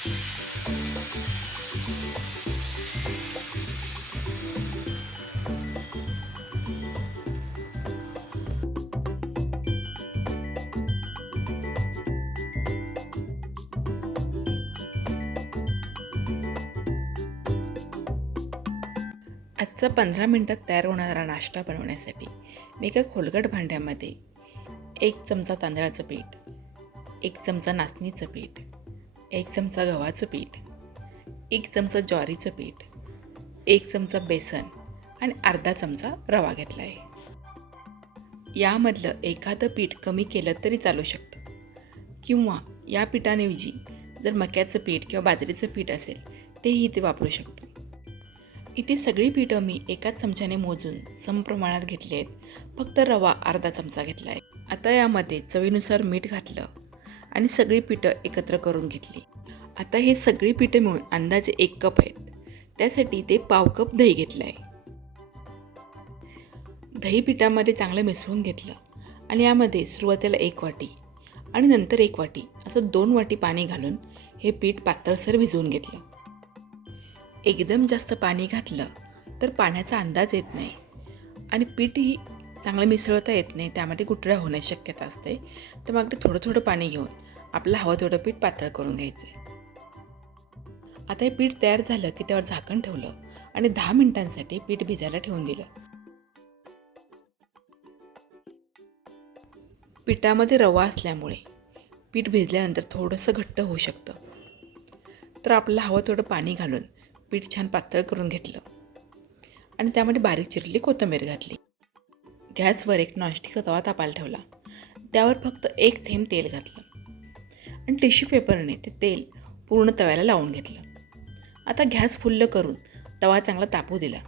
आजचा 15 मिनिटात तयार होणारा नाश्ता बनवण्यासाठी मी एका खोलगट भांड्यामध्ये 1 चमचा तांदळाचं पीठ, 1 चमचा नाचणीचं पीठ, 1 चमचा गव्हाचं पीठ, 1 चमचा ज्वारीचं पीठ, 1 चमचा बेसन आणि अर्धा चमचा रवा घेतला आहे. यामधलं एखादं पीठ कमी केलं तरी चालू शकतं किंवा या पिठाऐवजी जर मक्याचं पीठ किंवा बाजरीचं पीठ असेल तेही इथे वापरू शकतो. इथे सगळी पिठं मी एकाच चमच्याने मोजून समप्रमाणात घेतली आहेत. फक्त रवा अर्धा चमचा घेतला आहे. आता यामध्ये चवीनुसार मीठ घातलं आणि सगळी पिठं एकत्र करून घेतली. आता हे सगळी पिठं मिळून अंदाजे 1 कप आहेत. त्यासाठी इथे पाव कप दही घेतलं आहे. दही पिठामध्ये चांगलं मिसळून घेतलं आणि यामध्ये सुरुवातीला 1 वाटी आणि नंतर 1 वाटी असं 2 वाटी पाणी घालून हे पीठ पातळसर भिजवून घेतलं. एकदम जास्त पाणी घातलं तर पाण्याचा अंदाज येत नाही आणि पीठही चांगलं मिसळता येत नाही, त्यामध्ये गुठळ्या होण्याची शक्यता असते. तर मग थोडं थोडं पाणी घेऊन आपलं हवं थोडं पीठ पातळ करून घ्यायचं. आता हे पीठ तयार झालं की त्यावर झाकण ठेवलं आणि 10 मिनिटांसाठी पीठ भिजायला ठेवून दिलं. पिठामध्ये रवा असल्यामुळे पीठ भिजल्यानंतर थोडंसं घट्ट होऊ शकतं. तर आपलं हवं थोडं पाणी घालून पीठ छान पातळ करून घेतलं आणि त्यामध्ये बारीक चिरलेली कोथिंबीर घातली. गॅसवर एक नॉनस्टिक तवा तापायला ठेवला. त्यावर फक्त 1 थेंब तेल घातलं आणि टिश्यू पेपरने ते तेल पूर्ण तव्याला लावून घेतलं. आता गॅस फुल्ल करून तवा चांगला तापू दिला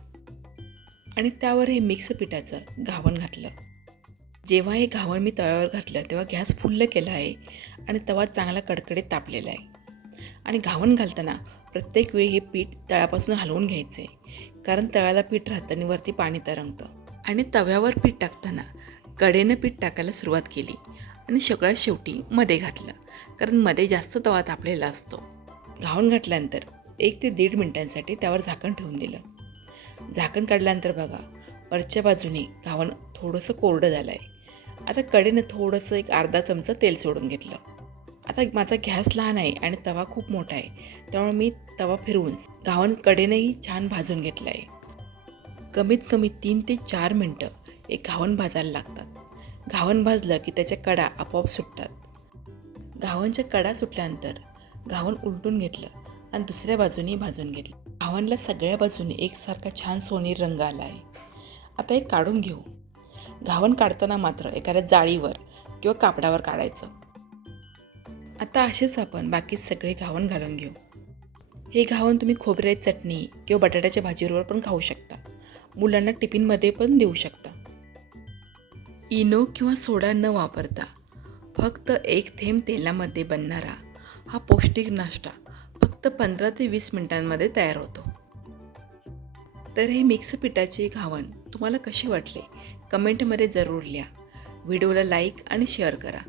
आणि त्यावर हे मिक्स पिठाचं घावण घातलं. जेव्हा हे घावण मी तव्यावर घातलं तेव्हा गॅस फुल्ल केला आहे आणि तवा चांगला कडकडीत तापलेला आहे. आणि घावण घालताना प्रत्येक वेळी हे पीठ तळ्यापासून हलवून घ्यायचे, कारण तळ्याला पीठ राहतं आणि वरती पाणी तरंगतं. आणि तव्यावर पीठ टाकताना कडेनं पीठ टाकायला सुरुवात केली आणि सगळ्यात शेवटी मध्ये घातलं, कारण मध्ये जास्त तवा तापलेला असतो. घावण घातल्यानंतर 1 ते 1.5 मिनिटांसाठी त्यावर झाकण ठेवून दिलं. झाकण काढल्यानंतर बघा, वरच्या बाजूने घावण थोडंसं कोरडं झालं आहे. आता कडेनं थोडंसं एक अर्धा चमचा तेल सोडून घेतलं. आता माझा गॅस लहान आहे आणि तवा खूप मोठा आहे, त्यामुळे मी तवा फिरवून घावण कडेनंही छान भाजून घेतलं आहे. कमीत कमी 3 ते 4 मिनटं एक घावण भाजायला लागतात. घावण भाजलं की त्याच्या कडा आपोआप सुटतात. घावणच्या कडा सुटल्यानंतर घावण उलटून घेतलं आणि दुसऱ्या बाजूने भाजून घेतलं. घावणला सगळ्या बाजूने एकसारखा छान सोनेरी रंग आला आहे. आता एक काढून घेऊ. घावण काढताना मात्र एखाद्या जाळीवर किंवा कापडावर काढायचं. आता असेच आपण बाकी सगळे घावण घालून घेऊ. हे घावण तुम्ही खोबऱ्याची चटणी किंवा बटाट्याच्या भाजीबरोबर पण खाऊ शकता. मुलांना टिफिनमध्ये पण देऊ शकता. इनो किंवा सोडा न वापरता फक्त 1 थेंब तेलामध्ये बनणारा हा पौष्टिक नाश्ता फक्त 15 ते 20 मिनिटांमध्ये तयार होतो. तर हे मिक्स पिठाचे घावण तुम्हाला कसे वाटले कमेंटमध्ये जरूर लिहा. व्हिडिओला लाईक आणि शेअर करा.